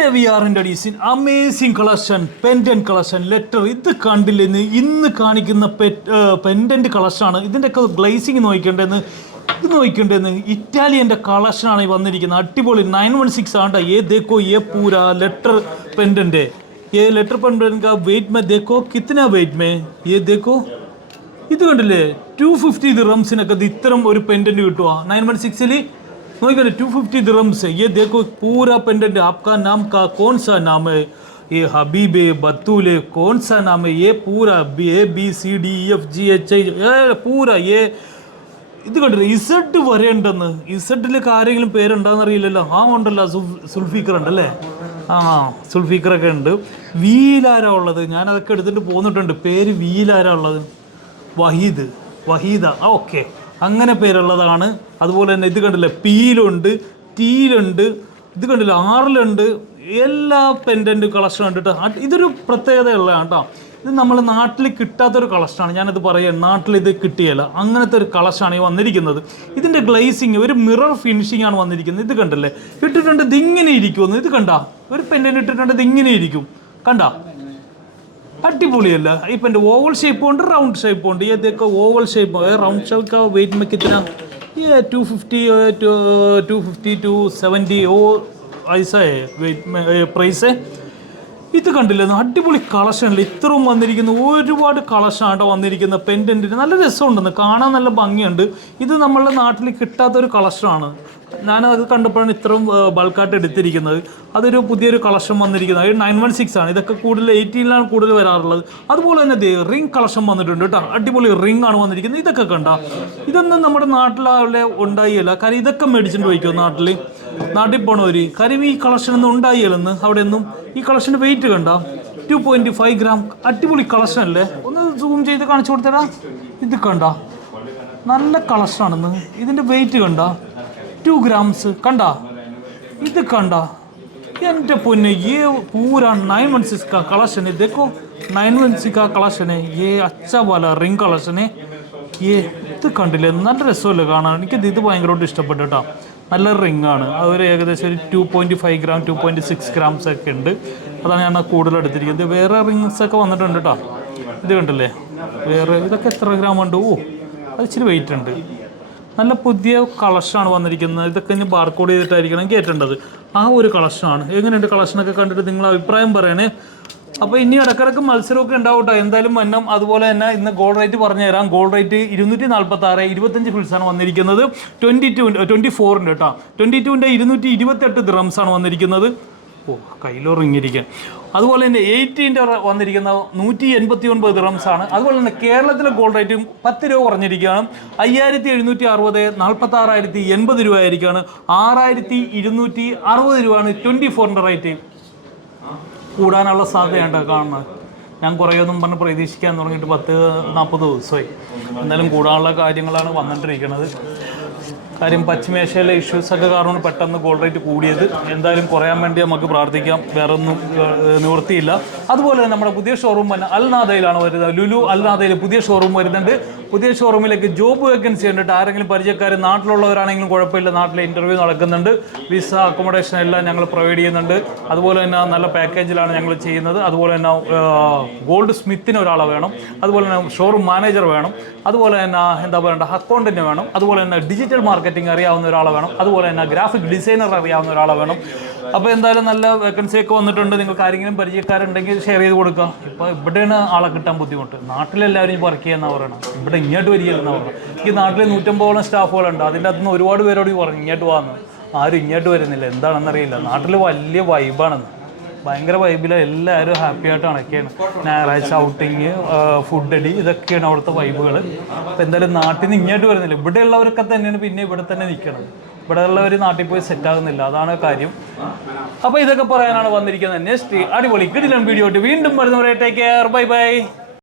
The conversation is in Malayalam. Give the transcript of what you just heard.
Today we are introducing amazing collection, pendant collection, letter. ഇത് കണ്ടില്ലെന്ന് ഇന്ന് കാണിക്കുന്ന പെൻഡന്റ് കളക്ഷൻ ആണ്. ഇതിൻ്റെയൊക്കെ ഗ്ലേസിങ് നോക്കിണ്ടെന്ന് ഇറ്റാലിയൻ്റെ കളക്ഷനാണ് വന്നിരിക്കുന്നത്. അടിപൊളി 916 ആണ്. ये देखो ये पूरा लेटर पेंडेंट है. ये लेटर पेंडेंट का वेट में देखो कितना वेट में ये देखो. ഇത് കണ്ടില്ലേ 250 ദിർഹംസിനൊക്കെ ഇത്തരം ഒരു പെൻഡന്റ് കിട്ടുക 916 നോക്കിയാൽ 250 दिरहम्स है. ये देखो पूरा पेंडेंट. आपका नाम का कौन सा नाम है? ये हबीब है, बतूल है, कौन सा नाम है? ये पूरा ABCDEFGHI पूरा ये ഇത് കണ്ടില്ല ഇസഡ് വരെ ഉണ്ടെന്ന്. ഇസഡിലൊക്കെ ആരെങ്കിലും പേരുണ്ടാകുന്ന അറിയില്ലല്ലോ. ആ ഉണ്ടല്ലോ സുൽഫീക്കർ ഉണ്ടല്ലേ. സുൽഫീക്കറൊക്കെ ഉണ്ട്. വീലാരാ ഉള്ളത്? ഞാനതൊക്കെ എടുത്തിട്ട് പോന്നിട്ടുണ്ട്. പേര് വീലാരാ ഉള്ളത്? വഹീദ ഓക്കെ, അങ്ങനെ പേരുള്ളതാണ്. അതുപോലെ തന്നെ ഇത് കണ്ടില്ല പിയിലുണ്ട്, ടീയിലുണ്ട്, ഇത് കണ്ടില്ല ആറിലുണ്ട്. എല്ലാ പെൻഡൻറ്റ് കളക്ഷൻ കണ്ടിട്ട് ഇതൊരു പ്രത്യേകതയുള്ളതാണ് കേട്ടോ. ഇത് നമ്മൾ നാട്ടിൽ കിട്ടാത്തൊരു കളക്ഷനാണ്. ഞാനത് പറയാം, നാട്ടിൽ ഇത് കിട്ടിയല്ല. അങ്ങനത്തെ ഒരു കളക്ഷനാണ് ഈ വന്നിരിക്കുന്നത്. ഇതിൻ്റെ ഗ്ലേസിങ് ഒരു മിറർ ഫിനിഷിംഗ് ആണ് വന്നിരിക്കുന്നത്. ഇത് കണ്ടല്ലേ ഇട്ടിട്ടുണ്ട്, ഇതിങ്ങനെ ഇരിക്കുമെന്ന്. ഇത് കണ്ട ഒരു പെൻഡൻറ്റ് ഇട്ടിട്ടുണ്ട്, ഇതിങ്ങനെ ഇരിക്കും. കണ്ട അടിപൊളിയല്ല. ഇപ്പം എൻ്റെ ഓവൽ ഷേപ്പ് ഉണ്ട്, റൗണ്ട് ഷേപ്പ് ഉണ്ട്. ഏതൊക്കെ oval shape round shape weight में कितना ये 250 to 70 ऐसा है वेट में प्राइस है. ഇത് കണ്ടില്ല അടിപൊളി കളക്ഷനിൽ ഇത്രയും വന്നിരിക്കുന്ന ഒരുപാട് കളക്ഷനാണ് വന്നിരിക്കുന്ന പെൻഡൻറ്റിന്. നല്ല രസമുണ്ടെന്ന് കാണാൻ, നല്ല ഭംഗിയുണ്ട്. ഇത് നമ്മളുടെ നാട്ടിൽ കിട്ടാത്തൊരു കളക്ഷനാണ്. ഞാനത് കണ്ടപ്പോഴാണ് ഇത്രയും ബൾക്കായിട്ട് എടുത്തിരിക്കുന്നത്. അതൊരു പുതിയൊരു കളക്ഷൻ വന്നിരിക്കുന്നത്. അത് 916 ആണ്. ഇതൊക്കെ കൂടുതൽ 18 കൂടുതൽ വരാറുള്ളത്. അതുപോലെ തന്നെ റിംഗ് കളക്ഷൻ വന്നിട്ടുണ്ട് കേട്ടോ. അടിപൊളി റിംഗ് ആണ് വന്നിരിക്കുന്നത്. ഇതൊക്കെ കണ്ട ഇതൊന്നും നമ്മുടെ നാട്ടിലെ ഉണ്ടായില്ല. കാര്യം ഇതൊക്കെ മേടിച്ചിട്ട് പോയിക്കോ നാട്ടിൽ പോണവര്. കാര്യം ഈ കളക്ഷനൊന്നും ഉണ്ടായില്ലെന്ന് അവിടെ ഒന്നും. ഈ കളക്ഷൻ്റെ വെയിറ്റ് കണ്ട 2.5 ഗ്രാം. അടിപൊളി കളക്ഷൻ അല്ലേ? ഒന്ന് സൂം ചെയ്ത് കാണിച്ചു കൊടുത്തരാ. ഇത് കണ്ട നല്ല കളക്ഷനാണെന്ന്. ഇതിൻ്റെ വെയിറ്റ് കണ്ട 2 grams കണ്ട. ഇത് കണ്ട എൻ്റെ പൊന്നെ ये पूरा 916 का कलेक्शन है. देखो 916 का कलेक्शन है. ये अच्छा वाला रिंग कलेक्शन है. ये ഇത് കണ്ടില്ലേ നല്ല രസമല്ലേ കാണാൻ. എനിക്കിത് ഭയങ്കരമായിട്ട് ഇഷ്ടപ്പെട്ടു കേട്ടോ. നല്ല റിംഗ് ആണ്. അതൊരു ഏകദേശം ഒരു 2.5 ഗ്രാം 2.6 grams ഒക്കെ ഉണ്ട്. അതാണ് ഞാൻ കൂടുതൽ എടുത്തിരിക്കുന്നത്. വേറെ റിങ്സ് ഒക്കെ വന്നിട്ടുണ്ട് കേട്ടോ. ഇത് കണ്ടില്ലേ വേറെ ഇതൊക്കെ എത്ര ഗ്രാം ഉണ്ട്? അത് ഇച്ചിരി വെയിറ്റ് ഉണ്ട്. നല്ല പുതിയ കളക്ഷനാണ് വന്നിരിക്കുന്നത്. ഇതൊക്കെ ഇനി ബാർകോഡ് ചെയ്തിട്ടായിരിക്കണം കയറ്റേണ്ടത്. ആ ഒരു കളക്ഷനാണ്. എങ്ങനെയുണ്ട് കളക്ഷനൊക്കെ കണ്ടിട്ട് നിങ്ങൾ അഭിപ്രായം പറയണേ. അപ്പോൾ ഇനി ഇടക്കിടക്ക് മത്സരമൊക്കെ ഉണ്ടാവും കേട്ടോ. എന്തായാലും വന്നം. അതുപോലെ തന്നെ ഇന്ന് ഗോൾഡ് റേറ്റ് പറഞ്ഞു തരാം. ഗോൾഡ് റേറ്റ് 246 25 ഫിൽസാണ് വന്നിരിക്കുന്നത്. 24 കേട്ടോ. 22ൻ്റെ 228 ദിർഹംസാണ് വന്നിരിക്കുന്നത്. കയ്യിലൊറിങ്ങിരിക്കാൻ. അതുപോലെ തന്നെ 18ൻ്റെ വന്നിരിക്കുന്ന 189 ദിർഹംസാണ്. അതുപോലെ തന്നെ കേരളത്തിലെ ഗോൾഡ് റേറ്റും 10 രൂപ കുറഞ്ഞിരിക്കുകയാണ്. 5760 46,080 രൂപ ആയിരിക്കുകയാണ്. 6260 രൂപയാണ് 24ൻ്റെ റേറ്റ്. കൂടാനുള്ള സാധ്യതയുണ്ട് കാണുന്നത്. ഞാൻ കുറേയൊന്നും പറഞ്ഞ് പ്രതീക്ഷിക്കാൻ തുടങ്ങിയിട്ട് 10-40 ദിവസമായി. എന്നാലും കൂടാനുള്ള കാര്യങ്ങളാണ് വന്നിട്ടിരിക്കുന്നത്. കാര്യം പശ്ചിമേഷ്യയിലെ ഇഷ്യൂസൊക്കെ കാരണം പെട്ടെന്ന് ഗോൾഡ് റേറ്റ് കൂടിയത്. എന്തായാലും കുറയാൻ വേണ്ടി നമുക്ക് പ്രാർത്ഥിക്കാം. വേറെ ഒന്നും നിവൃത്തിയില്ല. അതുപോലെ തന്നെ നമ്മുടെ പുതിയ ഷോറൂം തന്നെ അൽനാദയിലാണ് വരുന്നത്. ലുലു അൽനാദയിൽ പുതിയ ഷോറൂം വരുന്നുണ്ട്. പുതിയ ഷോറൂമിലേക്ക് ജോബ് വേക്കൻസി കണ്ടിട്ട് ആരെങ്കിലും പരിചയക്കാർ നാട്ടിലുള്ളവരാണെങ്കിലും കുഴപ്പമില്ല. നാട്ടിലെ ഇൻ്റർവ്യൂ നടക്കുന്നുണ്ട്. വിസ അക്കോമഡേഷൻ എല്ലാം ഞങ്ങൾ പ്രൊവൈഡ് ചെയ്യുന്നുണ്ട്. അതുപോലെ തന്നെ നല്ല പാക്കേജിലാണ് ഞങ്ങൾ ചെയ്യുന്നത്. അതുപോലെ തന്നെ ഗോൾഡ് സ്മിത്തിന് ഒരാളെ വേണം. അതുപോലെ തന്നെ ഷോറൂം മാനേജർ വേണം. അതുപോലെ തന്നെ എന്താ പറയണ്ട അക്കൗണ്ടൻറ്റ് വേണം. അതുപോലെ തന്നെ ഡിജിറ്റൽ മാർക്കറ്റിംഗ് അറിയാവുന്ന ഒരാളെ വേണം. അതുപോലെ തന്നെ ഗ്രാഫിക് ഡിസൈനർ അറിയാവുന്ന ഒരാളെ വേണം. അപ്പോൾ എന്തായാലും നല്ല വേക്കൻസിയൊക്കെ വന്നിട്ടുണ്ട്. നിങ്ങൾക്ക് ആരെങ്കിലും പരിചയക്കാരുണ്ടെങ്കിൽ ഷെയർ ചെയ്ത് കൊടുക്കുക. ഇപ്പോൾ ഇവിടെയാണ് ആളെ കിട്ടാൻ ബുദ്ധിമുട്ട്. നാട്ടിലെല്ലാവരും വർക്ക് ചെയ്യാമെന്നാണ് പറയണം. ഇവിടെ ഇങ്ങോട്ട് വരികയെന്നാണ് പറയണം. ഈ നാട്ടിൽ 150ഓളം സ്റ്റാഫുകളുണ്ട്. അതിൻ്റെ അകത്തുനിന്ന് ഒരുപാട് പേരോട് പറഞ്ഞു ഇങ്ങോട്ട് വന്നു. ആരും ഇങ്ങോട്ട് വരുന്നില്ല. എന്താണെന്നറിയില്ല. നാട്ടിൽ വലിയ വൈബാണെന്ന്. ഭയങ്കര വൈബിലാണ്. എല്ലാവരും ഹാപ്പി ആയിട്ടൊക്കെയാണ്. ഞായറാഴ്ച ഔട്ടിങ്, ഫുഡ് അടി, ഇതൊക്കെയാണ് അവിടുത്തെ വൈബുകൾ. അപ്പോൾ എന്തായാലും നാട്ടിൽ നിന്ന് ഇങ്ങോട്ട് വരുന്നില്ല. ഇവിടെയുള്ളവരൊക്കെ തന്നെയാണ് പിന്നെ ഇവിടെ തന്നെ നിൽക്കുന്നത്. ഇവിടെ ഉള്ളവർ നാട്ടിൽ പോയി സെറ്റാകുന്നില്ല. അതാണ് കാര്യം. അപ്പോൾ ഇതൊക്കെ പറയാനാണ് വന്നിരിക്കുന്നത്. നെക്സ്റ്റ് അടിപൊളി കിടിലൻ വീഡിയോ ആയിട്ട് വീണ്ടും വരുന്നവരെ ടേക്ക് കെയർ. Bye bye.